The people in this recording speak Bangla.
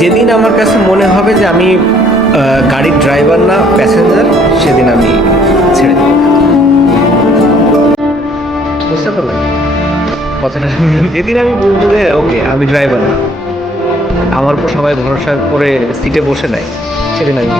যেদিন আমার কাছে মনে হবে যে আমি গাড়ির ড্রাইভার না প্যাসেঞ্জার, সেদিন আমি ছেড়ে দেব। বুঝতে পারলেন কথাটা? যেদিন আমি বলবো যে ওকে আমি ড্রাইভার না, আমার উপর সবাই ভরসা করে সিটে বসে নাই, সেদিন আমি